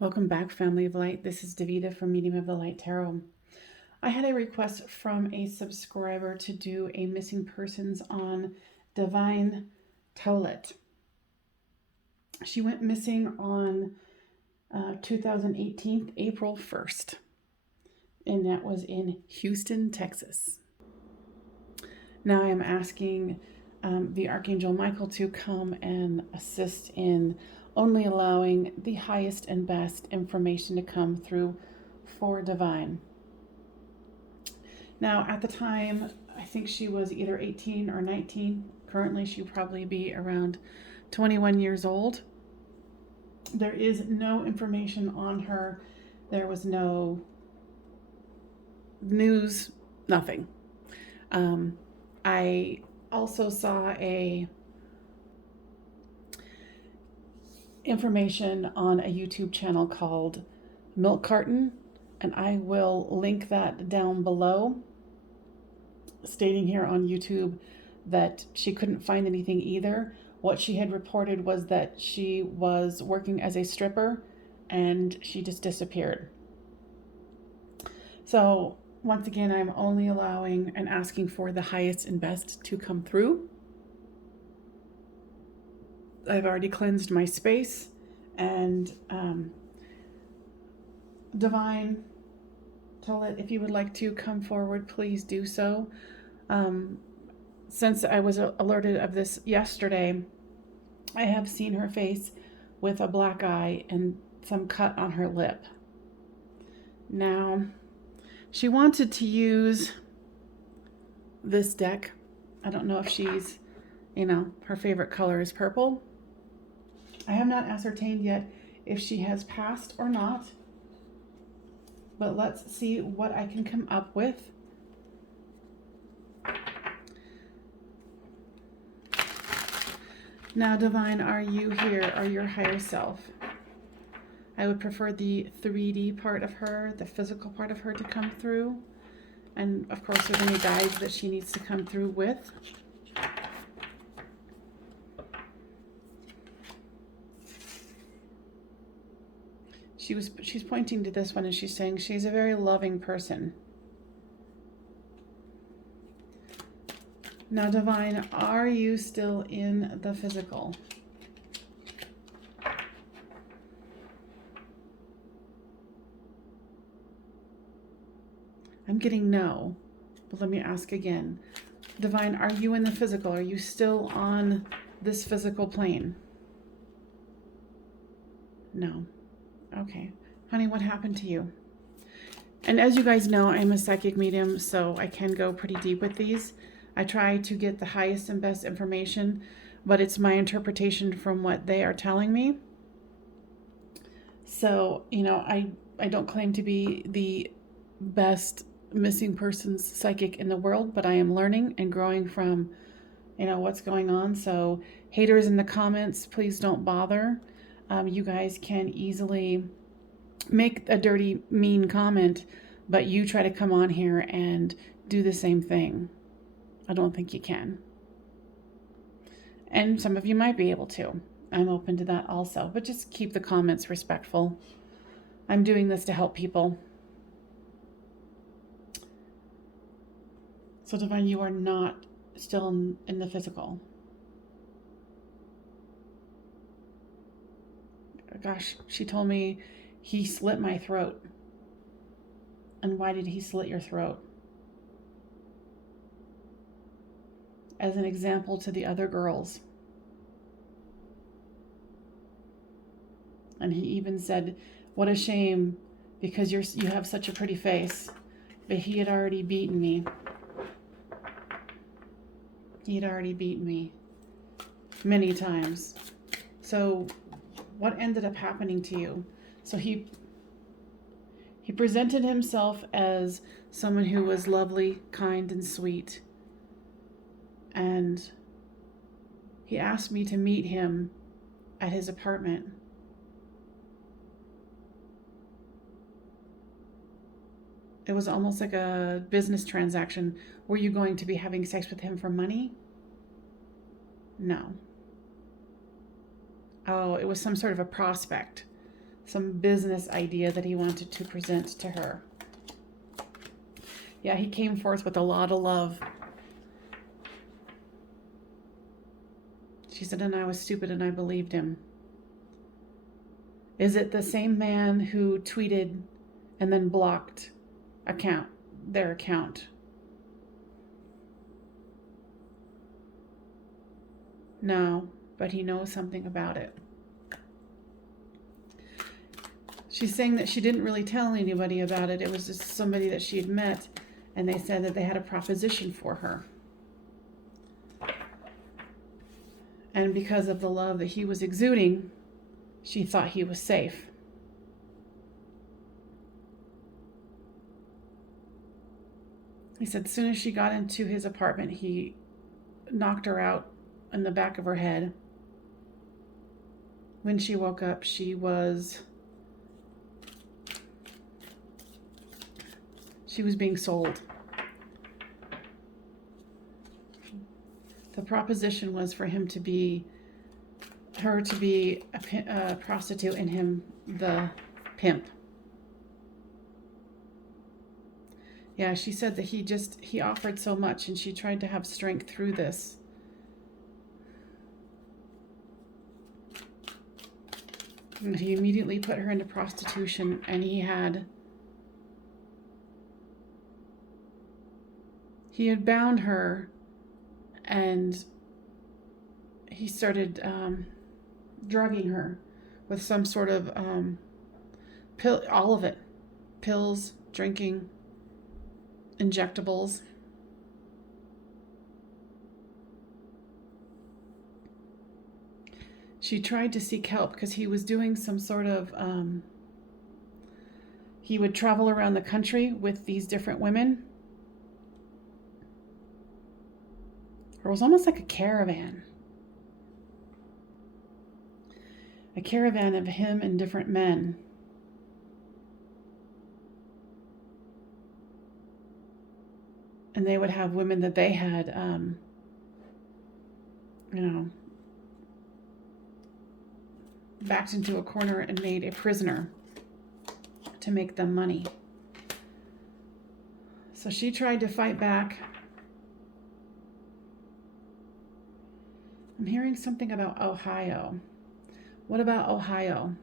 Welcome back, Family of Light. This is Devine from Medium of the Light Tarot. I had a request from a subscriber to do a missing persons on Devine Tollett. She went missing on 2018, April 1st, and that was in Houston, Texas. Now I am asking the Archangel Michael to come and assist in only allowing the highest and best information to come through for Devine. Now, at the time, I think she was either 18 or 19. Currently, she'd probably be around 21 years old. There is no information on her. There was no news, nothing. I also saw a information on a YouTube channel called Carton, and I will link that down below, stating here on YouTube that she couldn't find anything either. What she had reported was that she was working as a stripper and she just disappeared. So once again, I'm only allowing and asking for the highest and best to come through. I've already cleansed my space, and Devine, Tollett, if you would like to come forward, please do so. Since I was alerted of this yesterday, I have seen her face with a black eye and some cut on her lip. Now, she wanted to use this deck. I don't know if she's, her favorite color is purple. I have not ascertained yet if she has passed or not, but let's see what I can come up with. Now, Devine, are you here, or your higher self? I would prefer the 3D part of her, the physical part of her, to come through. And of course, there's any guides that she needs to come through with. She's pointing to this one, and she's saying she's a very loving person. Now, Devine, are you still in the physical? I'm getting no, but let me ask again. Devine, are you in the physical? Are you still on this physical plane? No. Okay. Honey, what happened to you? And as you guys know, I'm a psychic medium, so I can go pretty deep with these. I try to get the highest and best information, but it's my interpretation from what they are telling me. So, I don't claim to be the best missing persons psychic in the world, but I am learning and growing from, what's going on. So haters in the comments, please don't bother. You guys can easily make a dirty, mean comment, but you try to come on here and do the same thing. I don't think you can. And some of you might be able to. I'm open to that also, but just keep the comments respectful. I'm doing this to help people. So, Devine, you are not still in the physical. Gosh, she told me he slit my throat. And why did he slit your throat? As an example to the other girls. And he even said, what a shame, because you have such a pretty face. But he had already beaten me. He had already beaten me many times. So what ended up happening to you? So he presented himself as someone who was lovely, kind, and sweet. And he asked me to meet him at his apartment. It was almost like a business transaction. Were you going to be having sex with him for money? No. Oh, it was some sort of a prospect. some business idea that he wanted to present to her. Yeah, he came forth with a lot of love. She said, and I was stupid and I believed him. Is it the same man who tweeted and then blocked their account? No, but he knows something about it. She's saying that she didn't really tell anybody about it. It was just somebody that she had met, and they said that they had a proposition for her. And because of the love that he was exuding, she thought he was safe. He said as soon as she got into his apartment, he knocked her out in the back of her head. When she woke up, she was being sold. The proposition was for her to be a prostitute and him the pimp. Yeah, she said that he offered so much, and she tried to have strength through this. And he immediately put her into prostitution, and he had bound her, and he started drugging her with some sort of pill, all of it, pills, drinking, injectables. She tried to seek help because he was doing some sort of, he would travel around the country with these different women. It was almost like a caravan. A caravan of him and different men. And they would have women that they had, backed into a corner and made a prisoner to make them money. So she tried to fight back. I'm hearing something about Ohio. What about Ohio?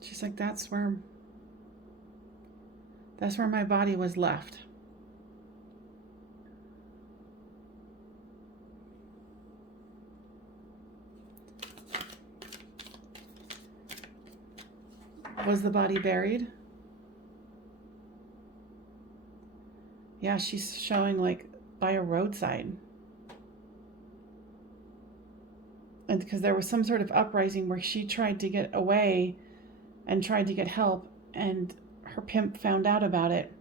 She's like, that's where my body was left. Was the body buried? Yeah, she's showing like by a roadside. And because there was some sort of uprising where she tried to get away and tried to get help, and her pimp found out about it,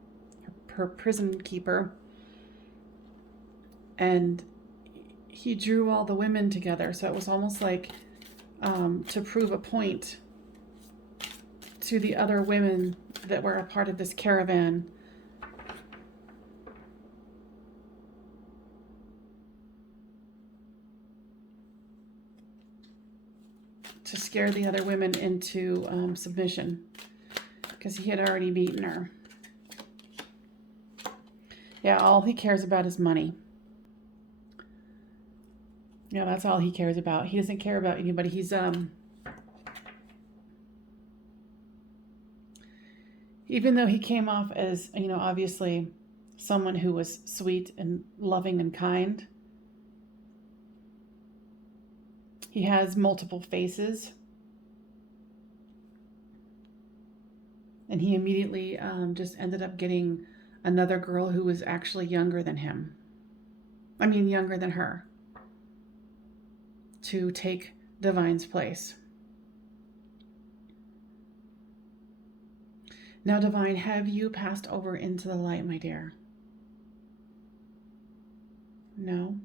her prison keeper, and he drew all the women together. So it was almost like to prove a point to the other women that were a part of this caravan. To scare the other women into submission, because he had already beaten her. Yeah, all he cares about is money. Yeah, that's all he cares about. He doesn't care about anybody. He's even though he came off as, obviously someone who was sweet and loving and kind, he has multiple faces. And he immediately just ended up getting another girl who was actually younger than him. Younger than her, to take Devine's place. Now, Devine, have you passed over into the light, my dear? No?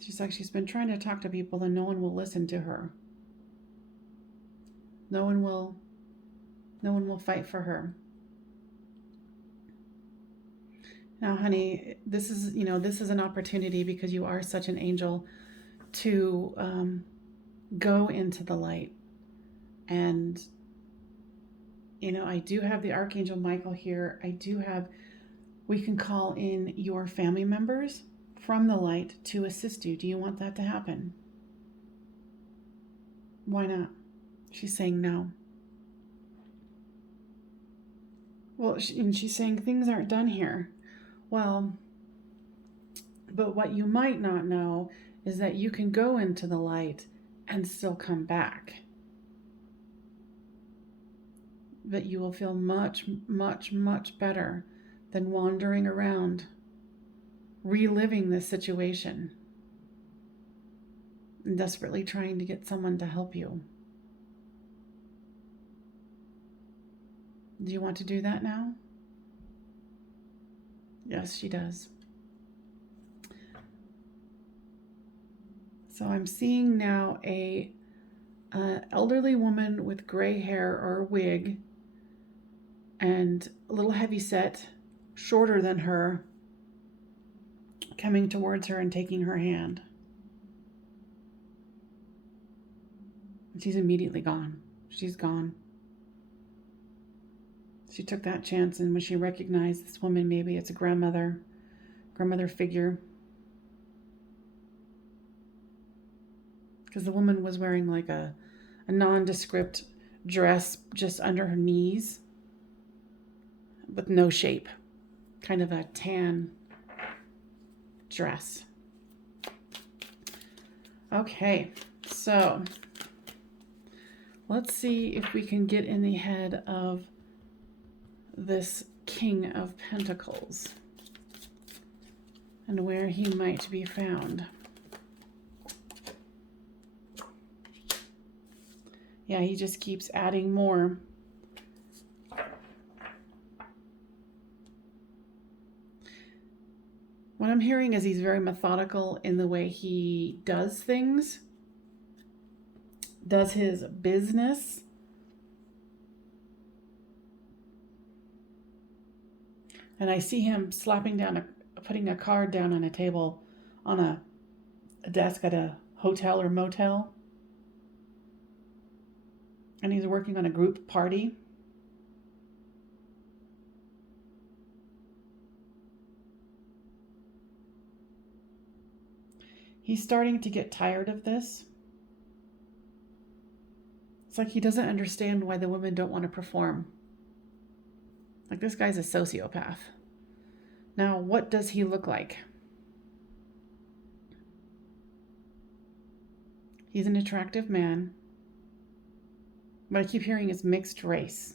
She's like, she's been trying to talk to people and no one will listen to her. No one will fight for her. Now, honey, this is, this is an opportunity because you are such an angel to go into the light. And, I do have the Archangel Michael here. We can call in your family members from the light to assist you. Do you want that to happen? Why not? She's saying no. Well, and she's saying things aren't done here. Well, but what you might not know is that you can go into the light and still come back. But you will feel much, much, much better than wandering around, reliving this situation, and desperately trying to get someone to help you. Do you want to do that now? Yes, she does. So I'm seeing now a elderly woman with gray hair or a wig and a little heavy set, shorter than her, coming towards her and taking her hand. And she's immediately gone. She's gone. She took that chance, and when she recognized this woman, maybe it's a grandmother figure. Because the woman was wearing like a nondescript dress just under her knees with no shape. Kind of a tan dress. Okay, so let's see if we can get in the head of this King of Pentacles and where he might be found. Yeah, he just keeps adding more. What I'm hearing is he's very methodical in the way he does things, does his business. And I see him putting a card down on a table on a desk at a hotel or motel. And he's working on a group party. He's starting to get tired of this. It's like he doesn't understand why the women don't want to perform. Like, this guy's a sociopath. Now, what does he look like? He's an attractive man. What I keep hearing is mixed race.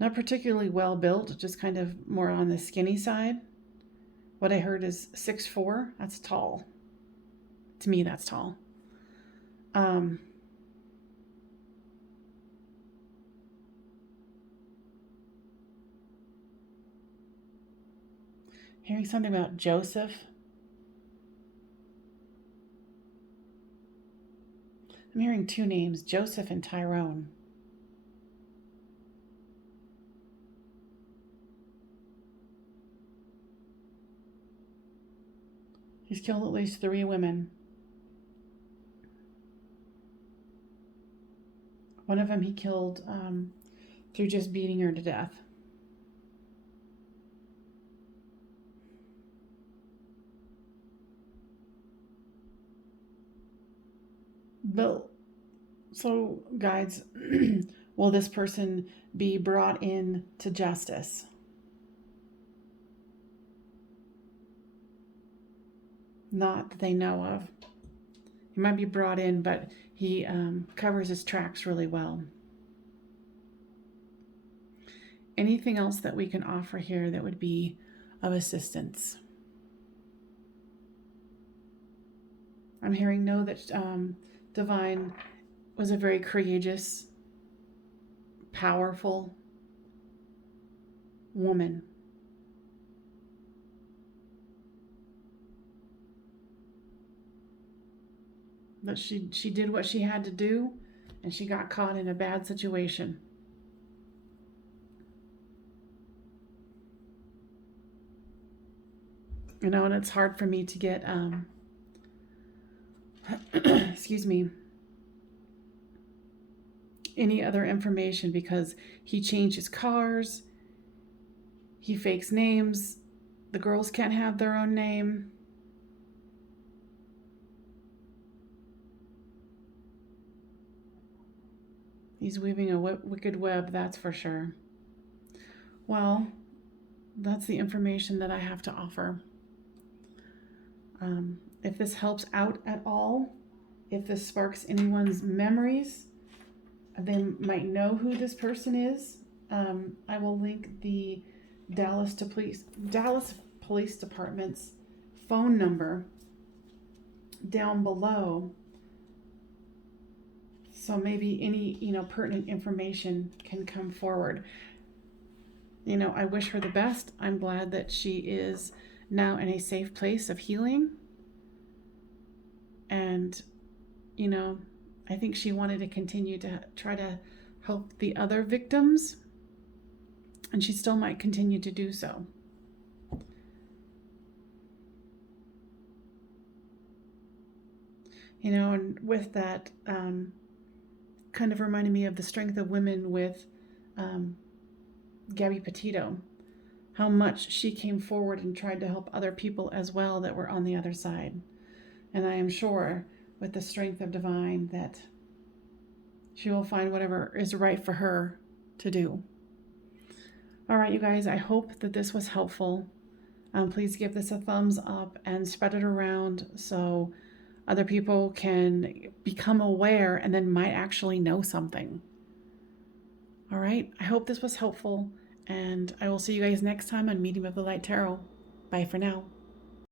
Not particularly well built, just kind of more on the skinny side. What I heard is 6'4". That's tall. To me, that's tall. Hearing something about Joseph. I'm hearing two names, Joseph and Tyrone. He's killed at least 3 women. One of them he killed through just beating her to death. But, so guides, will this person be brought in to justice? Not that they know of. He might be brought in, but he covers his tracks really well. Anything else that we can offer here that would be of assistance? I'm hearing no that Devine was a very courageous, powerful woman. But she did what she had to do, and she got caught in a bad situation. You know, and it's hard for me to get, excuse me, any other information because he changes cars, he fakes names, the girls can't have their own name. He's weaving a wicked web, that's for sure. Well, that's the information that I have to offer. If this helps out at all, if this sparks anyone's memories, they might know who this person is. I will link the Dallas Police Department's phone number down below. So maybe any, pertinent information can come forward. I wish her the best. I'm glad that she is now in a safe place of healing. And, I think she wanted to continue to try to help the other victims. And she still might continue to do so. And with that, kind of reminded me of the strength of women with Gabby Petito, how much she came forward and tried to help other people as well that were on the other side. And I am sure with the strength of Devine that she will find whatever is right for her to do. All right, you guys, I hope that this was helpful. Please give this a thumbs up and spread it around so other people can become aware and then might actually know something. All right, I hope this was helpful, and I will see you guys next time on Medium of the Light Tarot. Bye for now.